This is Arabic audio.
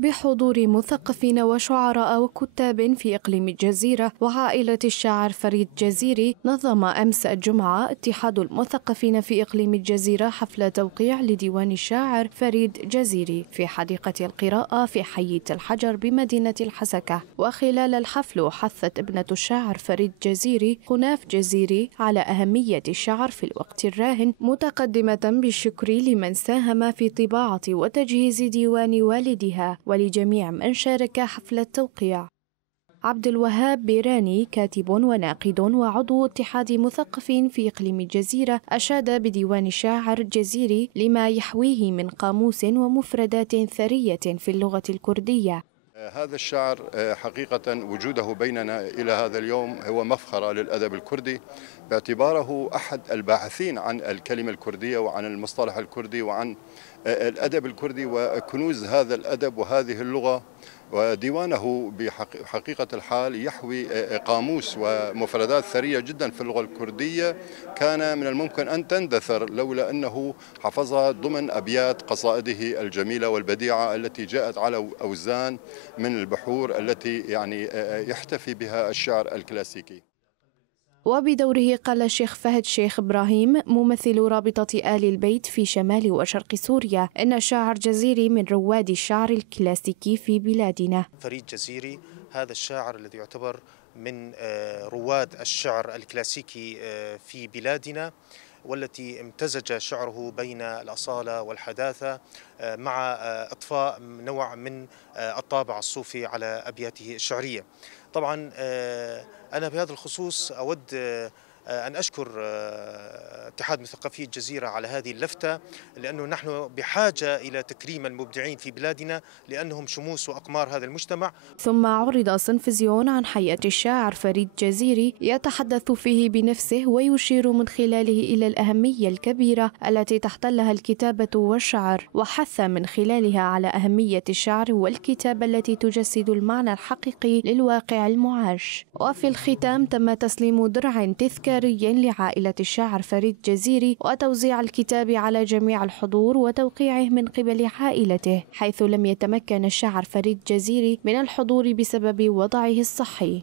بحضور مثقفين وشعراء وكتاب في إقليم الجزيرة وعائلة الشاعر فريد جزيري، نظم أمس الجمعة اتحاد المثقفين في إقليم الجزيرة حفل توقيع لديوان الشاعر فريد جزيري في حديقة القراءة في حي تل حجر بمدينة الحسكة. وخلال الحفل حثت ابنة الشاعر فريد جزيري خناف جزيري على أهمية الشعر في الوقت الراهن، متقدمة بالشكر لمن ساهم في طباعة وتجهيز ديوان والدها ولجميع من شارك حفل التوقيع. عبد الوهاب بيراني، كاتب وناقد وعضو اتحاد مثقفين في إقليم الجزيرة، أشاد بديوان الشاعر جزيري لما يحويه من قاموس ومفردات ثرية في اللغة الكردية. هذا الشعر حقيقة وجوده بيننا إلى هذا اليوم هو مفخرة للأدب الكردي، باعتباره أحد الباحثين عن الكلمة الكردية وعن المصطلح الكردي وعن الأدب الكردي وكنوز هذا الأدب وهذه اللغة. وديوانه بحقيقة الحال يحوي قاموس ومفردات ثرية جدا في اللغة الكردية، كان من الممكن أن تندثر لولا أنه حفظها ضمن أبيات قصائده الجميلة والبديعة التي جاءت على أوزان من البحور التي يعني يحتفي بها الشعر الكلاسيكي. وبدوره قال الشيخ فهد شيخ إبراهيم، ممثل رابطة آل البيت في شمال وشرق سوريا، إن الشاعر جزيري من رواد الشعر الكلاسيكي في بلادنا. فريد جزيري هذا الشاعر الذي يعتبر من رواد الشعر الكلاسيكي في بلادنا، والتي امتزج شعره بين الأصالة والحداثة مع إضفاء نوع من الطابع الصوفي على أبياته الشعرية. طبعا أنا بهذا الخصوص أود أن أشكر اتحاد مثقفي الجزيرة على هذه اللفتة، لأنه نحن بحاجة إلى تكريم المبدعين في بلادنا لأنهم شموس وأقمار هذا المجتمع. ثم عرض سنفزيون عن حياة الشاعر فريد جزيري يتحدث فيه بنفسه ويشير من خلاله إلى الأهمية الكبيرة التي تحتلها الكتابة والشعر، وحث من خلالها على أهمية الشعر والكتابة التي تجسد المعنى الحقيقي للواقع المعاش. وفي الختام تم تسليم درع تذكاري لعائلة الشاعر فريد جزيري وتوزيع الكتاب على جميع الحضور وتوقيعه من قبل عائلته، حيث لم يتمكن الشاعر فريد جزيري من الحضور بسبب وضعه الصحي.